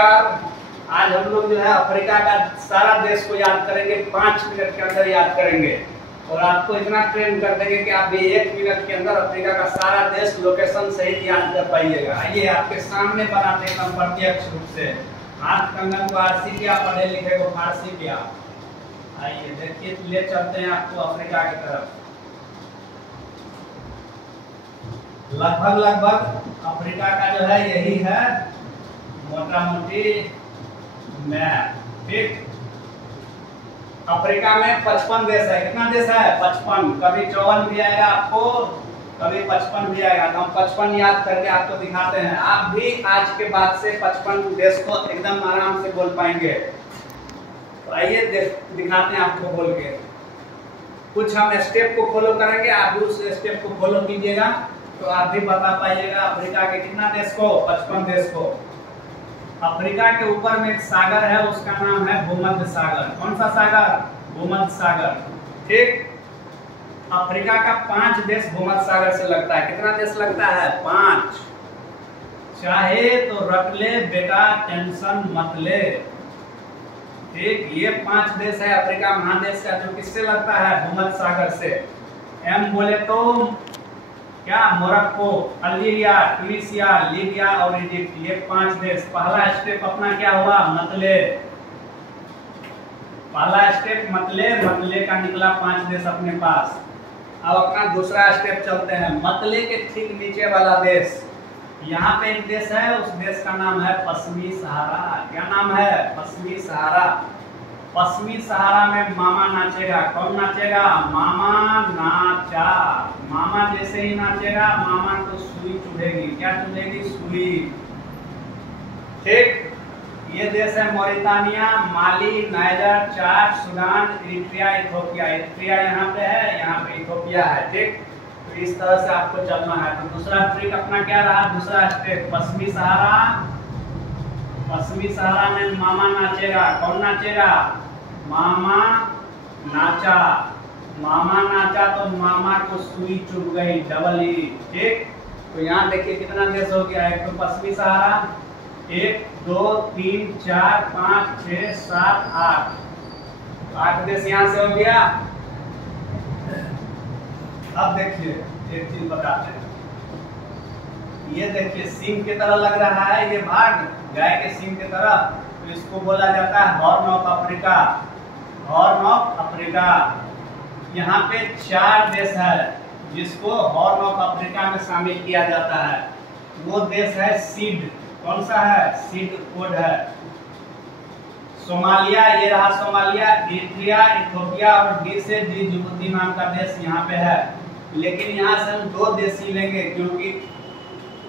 नमस्कार। आज हम लोग जो है अफ्रीका का सारा देश को याद करेंगे, 5 मिनट के अंदर याद करेंगे और आपको इतना ट्रेन कर देंगे कि आप 1 मिनट के अंदर अफ्रीका का सारा देश लोकेशन सहित याद कर पाइएगा। आइए आपके सामने बनाते हैं हम प्रत्यक्ष रूप से। हाथ कंगन को आरसी किया, पढ़े लिखे को फारसी किया। आइए देखिए, ले चलते हैं आपको अफ्रीका की तरफ। लगभग अफ्रीका का जो है यही है मोटा मोटी मैप। ठीक, अफ्रीका में 55 देश है। कितना देश है? 55। कभी 54 भी आएगा आपको, कभी 55 भी आएगा, तो हम 55 याद करके आपको दिखाते हैं। आप भी आज के बाद से 55 देश को एकदम आराम से बोल पाएंगे। तो आइए दिखाते हैं आपको बोल के। कुछ हम स्टेप को फॉलो करेंगे, आप भी उस स्टेप को फॉलो कीजिएगा तो आप भी बता पाइएगा अफ्रीका के कितना देश को, 55 देश को। अफ्रीका के ऊपर में एक सागर है, उसका नाम है भूमध्य सागर। कौन सा सागर? भूमध्य सागर। ठीक, अफ्रीका का 5 देश भूमध्य सागर से लगता है। कितना देश लगता है? 5। चाहे तो रख ले बेटा, टेंशन मत ले। ठीक, ये 5 देश है अफ्रीका महादेश का, जो किससे लगता है? भूमध्य सागर से। एम बोले तो क्या? मोरक्को, अल्जीरिया, ट्यूनीसिया, लीबिया और इजिप्ट। ये 5 देश। पहला स्टेप अपना क्या हुआ? मतले। पहला स्टेप मतले, मतले का निकला 5 देश अपने पास। अब अपना दूसरा स्टेप चलते हैं। मतले के ठीक नीचे वाला देश, यहाँ पे एक देश है, उस देश का नाम है पश्चिमी सहारा। क्या नाम है? पश्चिमी सहारा। पश्चिमी सहारा में मामा नाचेगा। कौन नाचेगा? मामा नाचा। मामा जैसे ही नाचेगा, मामा को सुई चुभेगी। क्या चुभेगी? सुई। ठीक, ये देश है Mauritania, Mali, Niger, Chad, Sudan, Eritrea, Ethiopia. Eritrea यहाँ पे है, यहाँ पे इथोपिया है। ठीक, तो इस तरह से आपको चलना है। तो दूसरा ट्रिक अपना क्या रहा? दूसरा स्टेप पश्चिमी सहारा। पश्चिमी सहारा में मामा नाचेगा। कौन नाचेगा? मामा नाचा। मामा नाचा तो मामा को सुई चुभ गई, डबल ई। ठीक, तो यहाँ देखिए कितना देश हो गया। एक तो पश्चिमी सहारा, 1 2 3 4 5 6 7 8 देश यहाँ से हो गया। अब देखिए एक चीज बताते हैं। ये देखिए सींग की तरह लग रहा है, ये भाग गाय के सींग की तरह, तो इसको बोला जाता है horn of Africa. Horn of Africa. यहाँ पे 4 देश है जिसको हॉर्न ऑफ अफ्रीका में शामिल किया जाता है। वो देश है सीड। कौन सा है? सीड कोड है। सोमालिया, ये रहा सोमालिया, इरिट्रिया, इथोपिया और डी से जिबूती नाम का देश यहाँ पे है। लेकिन यहाँ से हम 2 देश ही लेंगे, क्योंकि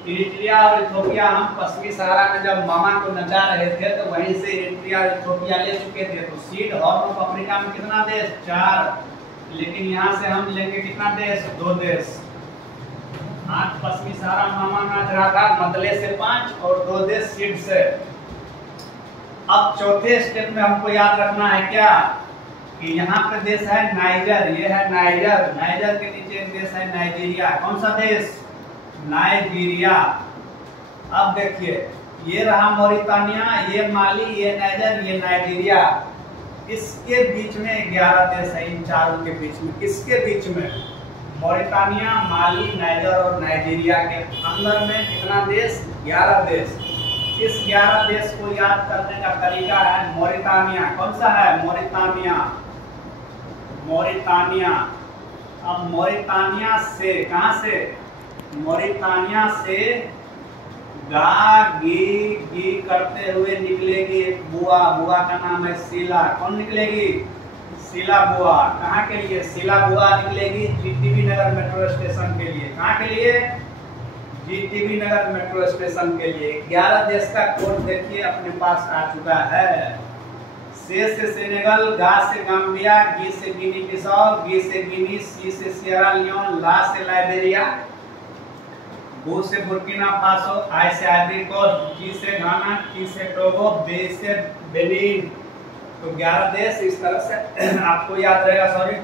इरिट्रिया और इथोपिया हम पश्चिमी सहारा में जब मामा को नचा रहे थे तो वहीं से इरिट्रिया और इथोपिया ले चुके थे। तो सीड हॉर्न ऑफ अफ्रीका में कितना देश? 4। लेकिन यहाँ से हम लेंगे कितना देश? 2 देश। आज पश्चिमी सहारा मामा नाच रहा था, मतले से 5 और 2 देश सीड से। अब चौथे स्टेप में हमको याद रखना है क्या? कि यहाँ पे देश है नाइजर। ये है नाइजर। नाइजर के नीचे एक देश है नाइजीरिया। कौन सा देश? नाइजीरिया। अब देखिए, ये रहा मॉरिटानिया, ये माली, ये नाइजर, ये नाइजीरिया। इसके बीच में 11 देश है। इन चारों के बीच में, किसके बीच में? मॉरिटानिया, माली, नाइजर और नाइजीरिया के अंदर में कितना देश? 11 देश। इस 11 देश को याद करने का तरीका है मॉरिटानिया। कौन सा है? मॉरिटानिया। मॉरिटानिया। अब मॉरिटानिया से, कहां से? मॉरिटानिया से गा गी गी करते हुए निकलेगी एक बुआ। बुआ का नाम है सीला। कौन निकलेगी? सीला बुआ। कहाँ के लिए? सीला बुआ निकलेगी जीटीबी नगर मेट्रो स्टेशन के लिए। कहाँ के लिए? जीटीबी नगर मेट्रो स्टेशन के लिए। 11 देश का कोड देखिए अपने पास आ चुका है। से सेनेगल, गा से गाम्बिया, गी से गिनी बिसाऊ, गी से गिनी, सी से सियरा लियोन, ला से लाइबेरिया, बू से बुर्किना फासो, आई से आइवरी कोस्ट, जी से घाना, टी से टोगो, बे से बेनिन। तो 11 देश इस तरह से आपको याद रहेगा। सॉरी,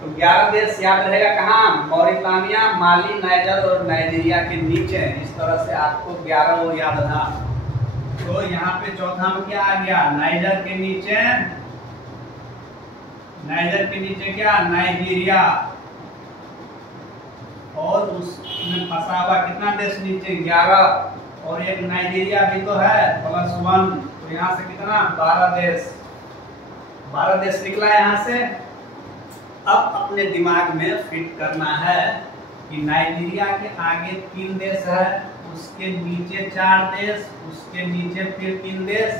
तो 11 देश याद रहेगा कहाँ? मॉरिटानिया, माली, नाइजर और नाइजीरिया के नीचे। इस तरह से आपको 11 याद रहा। तो यहाँ पे चौथा में क्या आ गया, नाइजर के नीचे क्या, नाइजीरिया। और उसमें फंसा हुआ कितना देश नीचे, 11, और एक नाइजीरिया भी तो है +1, तो यहाँ से कितना, 12 देश निकला यहाँ से। अब अपने दिमाग में फिट करना है कि नाइजीरिया के आगे 3 देश है, उसके नीचे 4 देश, उसके नीचे फिर 3 देश,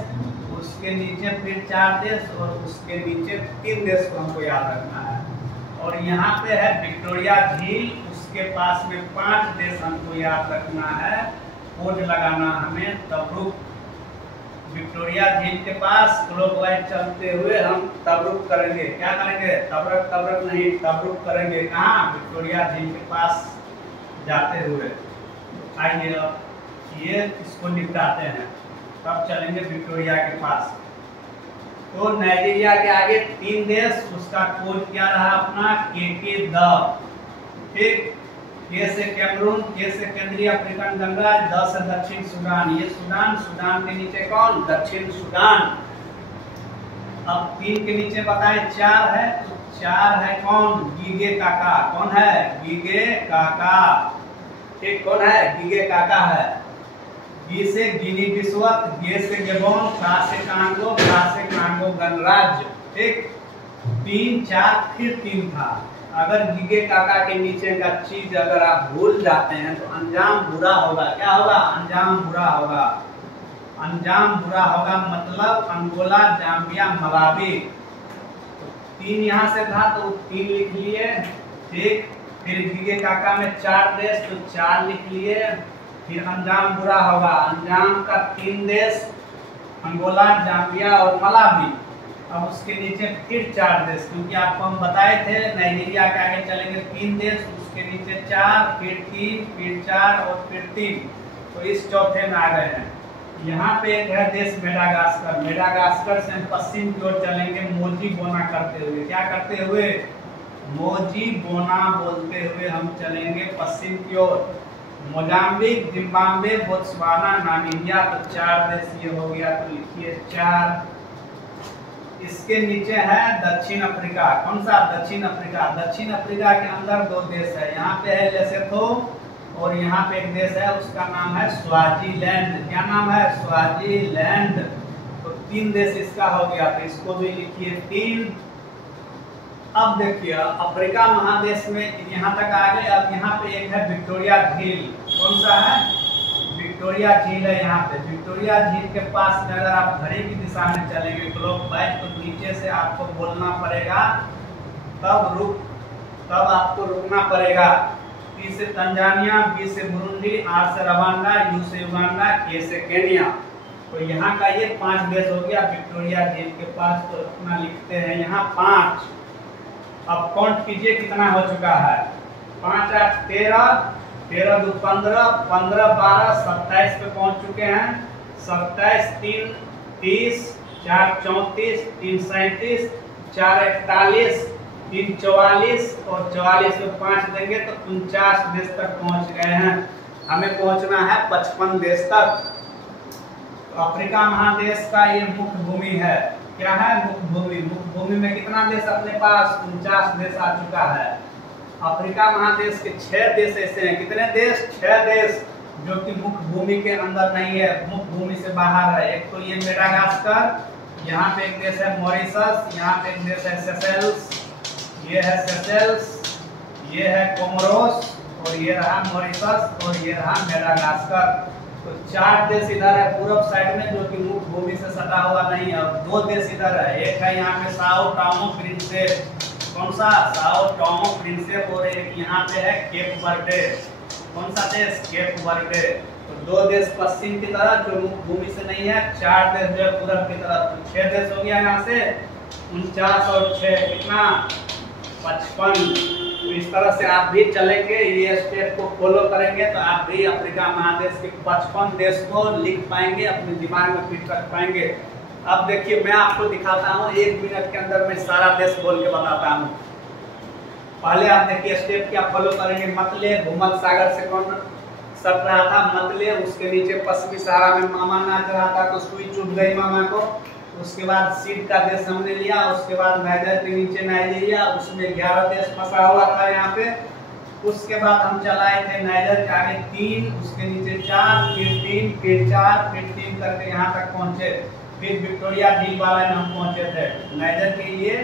उसके नीचे फिर 4 देश, और उसके नीचे 3 देश को हमको याद रखना है। और यहाँ पे है विक्टोरिया झील, उसके पास में 5 देश हमको याद रखना है, कोड लगाना हमें तब्रुक। विक्टोरिया झील के पास क्लॉकवाइज चलते हुए हम तब्रुक करेंगे। क्या करेंगे, तब्रुक नहीं, तब्रुक करेंगे। कहाँ, विक्टोरिया झील के पास जाते हुए। आइए अब ये इसको निपटाते हैं, तब चलेंगे विक्टोरिया के पास। तो नाइजीरिया के आगे 3 देश, उसका कोड क्या रहा अपना, KK। ठीक, के से कैमरून, के से केंद्रीय अफ्रीकन गणराज्य, द से दक्षिण सूडान। ये सूडान के नीचे कौन, दक्षिण सूडान। अब 3 के नीचे बताए 4 है, तो 4 है कौन, गीगे काका। कौन है, गीगे काका। ठीक, कौन है, गीगे काका है। गी से गिनी बिस्वत, गे से गेबोन, का से कांगो, का से कांगो गणराज्य। ठीक, 3 4 फिर 3 था। अगर गीगे काका के नीचे का चीज अगर आप भूल जाते हैं तो अंजाम बुरा होगा। क्या होगा, अंजाम बुरा होगा। अंजाम बुरा होगा मतलब अंगोला, जाम्बिया, मलावी। तो 3 यहाँ से था तो 3 लिख लिए। ठीक, फिर गीगे काका में 4 देश, तो 4 लिख लिए। फिर अंजाम बुरा होगा, अंजाम का 3 देश, अंगोला, जाम्बिया और मलावी। अब उसके नीचे फिर 4 देश, क्योंकि आपको हम बताए थे नाइजीरिया के आगे चलेंगे 3 देश, उसके नीचे 4, फिर 3, फिर 4 और फिर 3। तो इस चौथे में आ गए हैं। यहाँ पे एक है देश मेडागास्कर। मेडागास्कर से हम पश्चिम की ओर चलेंगे, मोजी बोना करते हुए। क्या करते हुए, मोजी बोना बोलते हुए हम चलेंगे पश्चिम की ओर। Mozambique, Zimbabwe, Botswana, Namibia. तो 4 देश ये हो गया, तो लिखिए 4। इसके नीचे है दक्षिण अफ्रीका। कौन सा, दक्षिण अफ्रीका। दक्षिण अफ्रीका के अंदर 2 देश है, यहाँ पे है लेसोथो और यहाँ पे एक देश है, उसका नाम है स्वाजीलैंड। क्या नाम है, स्वाजीलैंड। तो 3 देश इसका हो गया, तो इसको भी लिखिए 3। अब देखिए अफ्रीका महादेश में यहाँ तक आ गए। अब यहाँ पे एक है विक्टोरिया झील। कौन सा है, विक्टोरिया झील है यहाँ पे। विक्टोरिया झील के पास में अगर आप घड़ी की दिशा में चलेंगे क्लॉकवाइज, तो नीचे से आपको बोलना पड़ेगा, तब आपको रुकना पड़ेगा। T से तंजानिया, B से बुरुंडी, R से रवांडा, U से युगांडा, K से केनिया। तो यहाँ का ये 5 देश हो गया विक्टोरिया झील के पास। तो इतना लिखते हैं यहाँ 5। अब काउंट कीजिए कितना हो चुका है, 5 8 13, 13 2 15, 15 12, 27 पे पहुंच चुके हैं। 27 3 30, 4 34, 3 37, 4 41, 3 44 और 44 में 5 देंगे तो 49 देश तक पहुंच गए हैं। हमें पहुंचना है 55 देश तक। तो अफ्रीका महादेश का ये मुख्य भूमि है। क्या है, मुख्य भूमि। मुख्य भूमि में कितना देश अपने पास, 49 देश आ चुका है। अफ्रीका महादेश के 6 देश ऐसे हैं। कितने देश, 6 देश, जो कि मुख्य भूमि के अंदर नहीं है, मुख्य भूमि से बाहर है। एक तो ये मेडागास्कर, यहाँ पे एक देश है मॉरिशस, यहाँ पे एक देश है सेशेल्स, ये है सेशेल्स, ये है कोमोरोस और ये रहा मॉरिशस और ये रहा मेडागास्कर। तो 4 देश इधर है पूर्व साइड में, जो कि मुख्य भूमि से सटा हुआ नहीं है। और 2 देश इधर है, एक है यहाँ पे साओ टोमो प्रिंसेप। कौन सा, साओ टोमो प्रिंसेप। और एक यहाँ पे है केप वर्डे। कौन सा देश, केप वर्डे। तो 2 देश पश्चिम की तरफ जो मुख्य भूमि से नहीं है, 4 देश जो है पूर्व की तरफ। तो 6 देश हो गया यहाँ से 49 और 6 कितना, 55। तो इस तरह से आप भी चलेंगे, ये स्टेप को फॉलो करेंगे तो आप भी अफ्रीका महादेश के 55 देश को लिख पाएंगे, अपने दिमाग में फिट रख पाएंगे। अब देखिए मैं आपको दिखाता हूँ, 1 मिनट के अंदर मैं सारा देश बोल के बताता हूँ। पहले आप देखिए स्टेप क्या फॉलो करेंगे। मतले भूमध्य सागर से कौन सट रहा था मतले, उसके नीचे पश्चिमी सहारा में मामा नाच रहा था तो सुई चुभ गई मामा को। उसके बाद सीड का देश हमने लिया, उसके बाद नाइजर के नीचे नाइजीरिया, उसमें 11 देश फंसा हुआ था यहाँ पे। उसके बाद हम चलाए थे नाइजर के आगे 3, उसके नीचे 4, फिर 3, फिर 4, फिर 3 करके यहाँ तक पहुँचे। फिर विक्टोरिया झील वाला में हम पहुँचे थे नाइजर के लिए।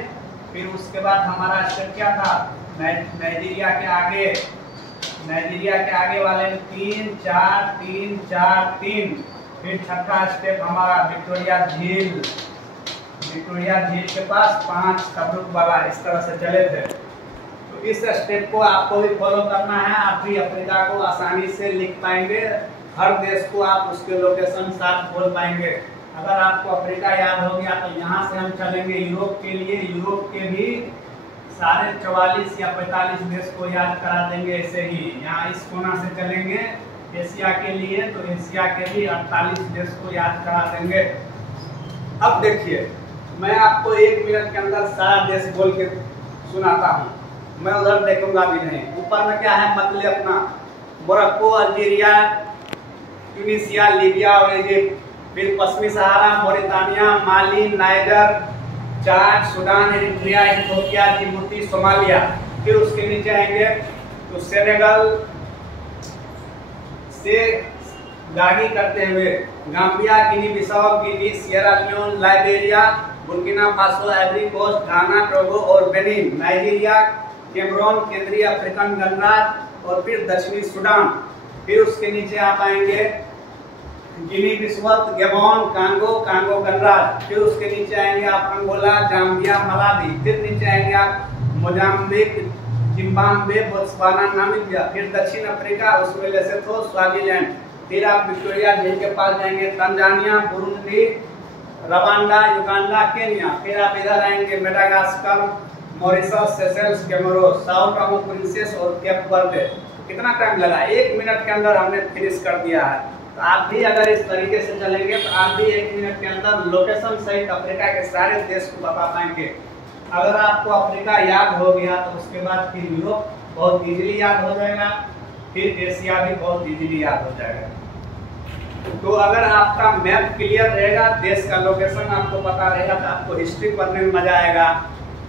फिर उसके बाद हमारा स्टेप क्या था, नाइजीरिया के आगे वाले में 3, 4, 3, 4, 3। फिर छठा स्टेप हमारा विक्टोरिया झील के पास 5 तबरुक वाला, इस तरह से चले थे। तो इस स्टेप को आपको भी फॉलो करना है, आप भी अफ्रीका को आसानी से लिख पाएंगे। हर देश को आप उसके लोकेशन साथ बोल पाएंगे। अगर आपको अफ्रीका याद हो गया तो यहाँ से हम चलेंगे यूरोप के लिए। यूरोप के भी सारे 44 या 45 देश को याद करा देंगे ऐसे ही। यहाँ इस कोना से चलेंगे एशिया के लिए तो एशिया के भी 48 देश को याद करा देंगे। अब देखिए, मैं आपको 1 मिनट के अंदर सारा देश बोल के सुनाता हूँ, मैं उधर देखूंगा भी नहीं। ऊपर में क्या है मतलब अपना मोरक्को, अल्जीरिया, ट्यूनीसिया, लीबिया और इजिप्ट। फिर पश्चिमी Sahara, Mauritania, Mali, Niger, Chad, Sudan, Eritrea, Ethiopia, Djibouti, Somalia. फिर उसके नीचे आएंगे तो सेनेगल से गागी करते हुए Gambia, Guinea Bissau, Guinea, Sierra Leone, Liberia, Burkina Faso, Ivory Coast, Ghana, Togo और बेनिन, नाइजीरिया, कैमरून, केंद्रीय अफ्रीकन गणराज्य और फिर दक्षिणी सूडान। फिर उसके नीचे आप आएंगे गिनी बिस्वत, गैबोन, कांगो गणराज्य। फिर उसके नीचे आएंगे आप अंगोला, जाम्बिया, मलावी। फिर नीचे आएंगे आप मोजाम्बिक, जिम्बाब्वे, बोत्सवाना, नामीबिया। फिर दक्षिण अफ्रीका, उसमें लेसोथो, स्वाजीलैंड। फिर आप विक्टोरिया झील के पास जाएंगे Tanzania, Burundi, Rwanda, Uganda, Kenya. फिर आप इधर आएंगे Madagascar, Mauritius, Seychelles, Comoros, Sao Togo, Principe और केप वर्दे। कितना टाइम लगा, 1 मिनट के अंदर हमने फिनिश कर दिया है। तो आप भी अगर इस तरीके से चलेंगे तो आप भी 1 मिनट के अंदर लोकेशन सहित अफ्रीका के सारे देश को बता पाएंगे। अगर आपको अफ्रीका याद हो गया तो उसके बाद फिर यूरोप बहुत इजीली याद हो जाएगा, फिर एशिया भी बहुत इजीली याद हो जाएगा। तो अगर आपका मैप क्लियर रहेगा, देश का लोकेशन आपको पता रहेगा तो आपको हिस्ट्री पढ़ने में मजा आएगा,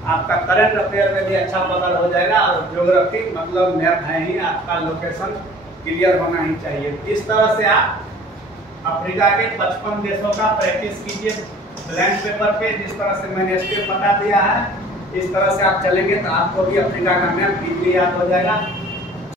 आपका करंट अफेयर में भी अच्छा पता हो जाएगा। और ज्योग्राफी मतलब मैप है ही, आपका लोकेशन क्लियर होना ही चाहिए। इस तरह से आप अफ्रीका के 55 देशों का प्रैक्टिस कीजिए ब्लैंक पेपर पे। जिस तरह से मैंने स्टेप बता दिया है, इस तरह से आप चलेंगे तो आपको भी अफ्रीका का मैप इजीली याद हो जाएगा।